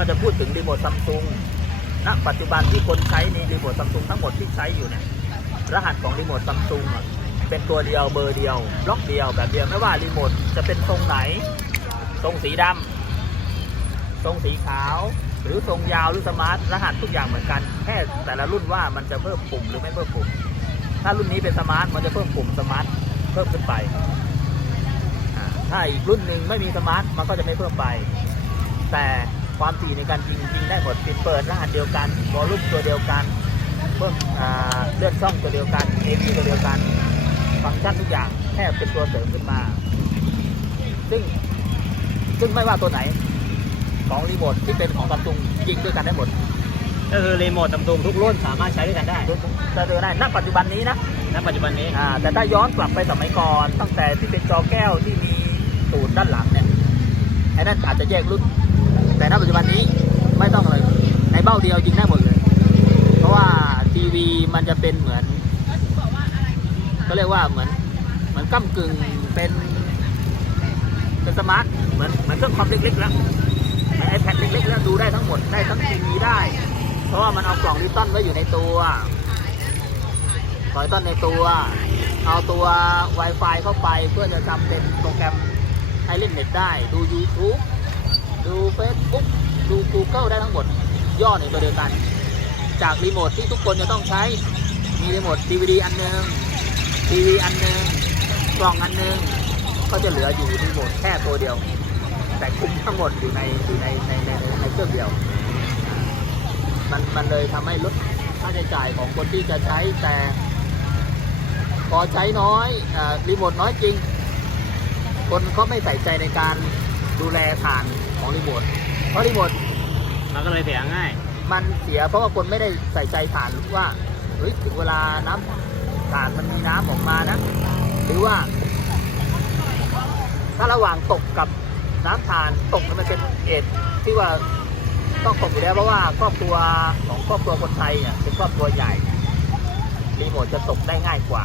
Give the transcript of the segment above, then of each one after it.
ก็จะพูดถึงรีโมทซัมซุงณปัจจุบันที่คนใช้ในรีโมทซัมซุงทั้งหมดที่ใช้อยู่เนี่ยรหัสของรีโมทซัมซุงเป็นตัวเดียวเบอร์เดียวบล็อกเดียวแบบเดียวไม่ว่ารีโมทจะเป็นทรงไหน ทรงสีดำทรงสีขาว หรือทรงยาวหรือสมาร์ทรหัสทุกอย่างเหมือนกัน แค่แต่ละรุ่นว่ามันจะเพิ่มปุ่มหรือไม่เพิ่มปุ่ม ถ้ารุ่นนี้เป็นสมาร์ทมันจะเพิ่มปุ่มสมาร์ทเพิ่มขึ้นไปถ้าอีกรุ่นหนึ่งไม่มีสมาร์ทมันก็จะไม่เพิ่มไป แต่ ความถี่ในการยิงยิงได้หมดปิดเปิดรหัสเดียวกันวอลลุ่มตัวเดียวกันเพิ่มอ่าเลื่อนช่องตัวเดียวกัน AP ตัวเดียวกันฟังก์ชันทุกอย่างแค่เป็นตัวเสริมขึ้นมา ซึ่งซึ่งไม่ว่าตัวไหนของรีโมทที่เป็นของซัมซุงยิงด้วยกันได้หมด ก็คือรีโมทซัมซุงทุกรุ่นสามารถใช้ด้วยกันได้จะเจอได้ณปัจจุบันนี้นะณปัจจุบันนี้อ่าแต่ถ้าย้อนกลับไปสมัยก่อนตั้งแต่ที่เป็นจอแก้วที่มีตูดด้านหลังเนี่ยไอ้นั่นอาจจะแยกรุ่น แต่ณปัจจุบันนี้ไม่ต้องเลย ในเบ้าเดียวยิงได้หมดเลย เพราะว่าทีวีมันจะเป็นเหมือนก็เรียกว่าเหมือนเหมือนก้ากึ่งเป็นเป็นสมาร์ทเหมือนเหมือนเครื่องคอมเล็กๆแล้วไอแพดเล็กๆแล้วดูได้ทั้งหมดได้ทั้งทีวีได้ เพราะว่ามันเอากล่องดิจิตอลไว้อยู่ในตัวกล่องดิจิตอลในตัว เอาตัว Wi-Fi เข้าไปเพื่อจะทำเป็นโปรแกรมให้เล่นเน็ตได้ดู YouTube ดู Facebook ดู Google ได้ทั้งหมด ย่อในตัวเดียวกัน จากรีโมทที่ทุกคนจะต้องใช้ มีรีโมท DVD อันหนึ่งทีวีอันหนึ่งกล่องอันหนึ่งก็จะเหลืออยู่รีโมทแค่ตัวเดียว แต่คุมทั้งหมดอยู่ในอยู่ในในในในเครื่องเดียว มันมันเลยทำให้ลดค่าใช้จ่ายของคนที่จะใช้แต่พอใช้น้อยอรีโมทน้อยจริง คนก็ไม่ใส่ใจในการ ดูแลฐานของรีโมทเพราะรีโมทมันก็เลยเสียง่าย มันเสียเพราะว่าคนไม่ได้ใส่ใจฐานว่าเฮ้ยถึงเวลาน้ำฐานมันมีน้ำออกมานะ หรือว่า ถ้าระหว่างตกกับน้ำทานตกมันเป็นเหตุที่ว่าต้องตกอยู่แล้วเพราะว่าครอบครัวของครอบครัวคนไทยเนี่ยเป็นครอบครัวใหญ่รีโมทจะตกได้ง่ายกว่า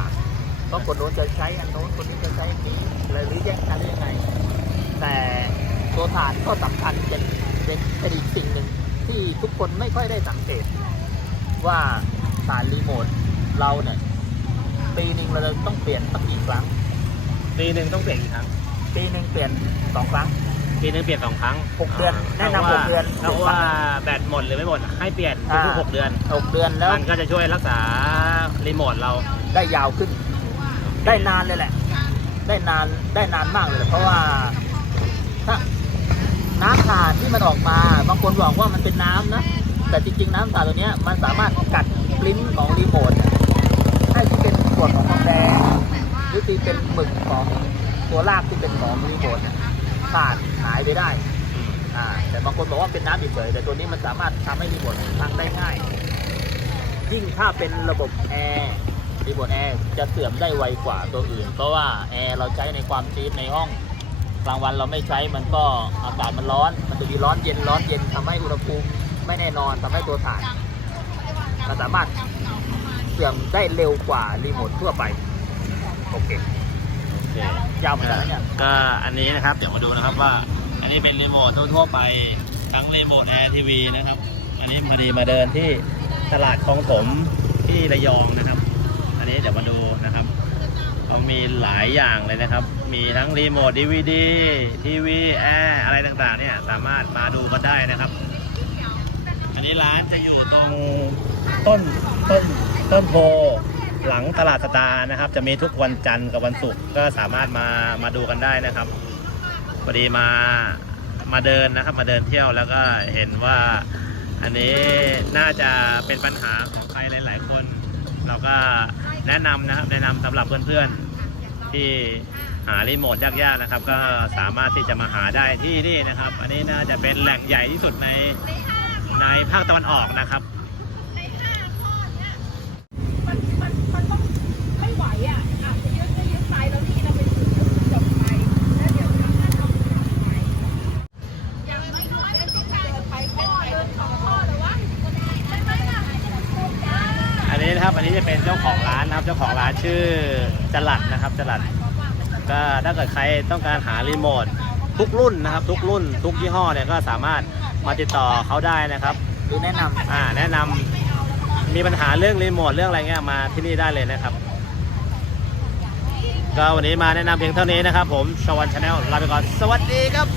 เพราะคนโน้นจะใช้อันโน้นคนนี้จะใช้อันนี้อะไรหรือแยกกันได้ยังไงแต่ตัว ฐานก็สำคัญเป็นเป็นเป็นอีกสิ่งหนึ่งที่ทุกคนไม่ค่อยได้สังเกต ว่าฐานรีโมทเราเนี่ยปีหนึ่งเราจะต้องเปลี่ยนสักกี่ครั้งปีหนึ่งต้องเปลี่ยนกี่ครั้งปีหนึ่งเปลี่ยนสองครั้งปีหนึ่งเปลี่ยนสองครั้งหกเดือนแนะนำพราว่าหกเดือนเพราะว่าแบตหมดหรือไม่หมดให้เปลี่ยนทุกๆหกเดือนหกเดือนแล้วมันก็จะช่วยรักษารีโมทเราได้ยาวขึ้น ได้นานเลยแหละ ได้นานได้นานมากเลยแหละเพราะว่าถ้า น้ำถ่านที่มันออกมา บางคนบอกว่ามันเป็นน้ำนะ แต่จริงๆ น้ำถ่านตัวนี้มันสามารถกัดปลิ้นของรีโมทให้ที่เป็นส่วนของแดงหรือที่เป็นหมึกของตัวลากที่เป็นของรีโมทเนี่ยขาดหายไปได้อ่าแต่บางคนบอกว่าเป็นน้ำเฉยๆแต่ตัวนี้มันสามารถทำให้รีโมทพังได้ง่าย ยิ่งถ้าเป็นระบบแอร์รีโมทแอร์จะเสื่อมได้ไวกว่าตัวอื่น เพราะว่าแอร์เราใช้ในความชื้นในห้อง กลางวันเราไม่ใช้มันก็อากาศมันร้อน มันจะมีร้อนเย็นร้อนเย็นทำให้อุณหภูมิไม่แน่นอนทำให้ตัวถ่านมันสามารถเสื่อมได้เร็วกว่ารีโมททั่วไปโอเคโอเคยาวเหมือนกันนะเนี่ยก็อันนี้นะครับเดี๋ยวมาดูนะครับว่า อันนี้เป็นรีโมททั่วๆไปทั้งรีโมทแอร์ทีวีนะครับ อันนี้พอดีมาเดินที่ตลาดคลองถมที่ระยองนะครับ อันนี้เดี๋ยวมาดูนะครับเขามีหลายอย่างเลยนะครับ มีทั้งรีโมทดีวีดีทีวีแอร์อะไรต่างๆ เนี่ยสามารถมาดูกันได้นะครับ อันนี้ร้านจะอยู่ตรงต้นต้นต้นโพหลังตลาดสตาร์นะครับ จะมีทุกวันจันทร์กับวันศุกร์ก็สามารถมามาดูกันได้นะครับพอดีมามาเดินนะครับ มาเดินเที่ยวแล้วก็เห็นว่าอันนี้น่าจะเป็นปัญหาของใครหลาย ๆ คน เราก็แนะนำนะครับแนะนำสำหรับเพื่อน ๆ ที่ หารีโมทยากๆนะครับ ก็สามารถที่จะมาหาได้ที่นี่นะครับ อันนี้น่าจะเป็นแหล่งใหญ่ที่สุดในในภาคตะวันออกนะครับมันมันมันต้องไม่ไหวอะอะจะยืดก็ยืดไปแล้วนี่เราไปถึงก็คือจบไปแล้วเดี๋ยวทำงานทำงานใหม่อย่างไม่น้อยก็ต้องเดินไปพ่อเดินสองพ่อแต่ว่าใช่ไหมล่ะจ้าอันนี้นะครับอันนี้จะเป็นเจ้าของร้านนะครับ เจ้าของร้านชื่อจรัดนะครับจรัด ก็ถ้าเกิดใครต้องการหารีโมททุกรุ่นนะครับ ทุกรุ่น ทุกยี่ห้อเนี่ยก็สามารถมาติดต่อเขาได้นะครับหรือแนะนำอ่าแนะนำมีปัญหาเรื่องรีโมทเรื่องอะไรเงี้ยมาที่นี่ได้เลยนะครับ ก็วันนี้มาแนะนำเพียงเท่านี้นะครับ ผมชวันชาแนลลาไปก่อนสวัสดีครับ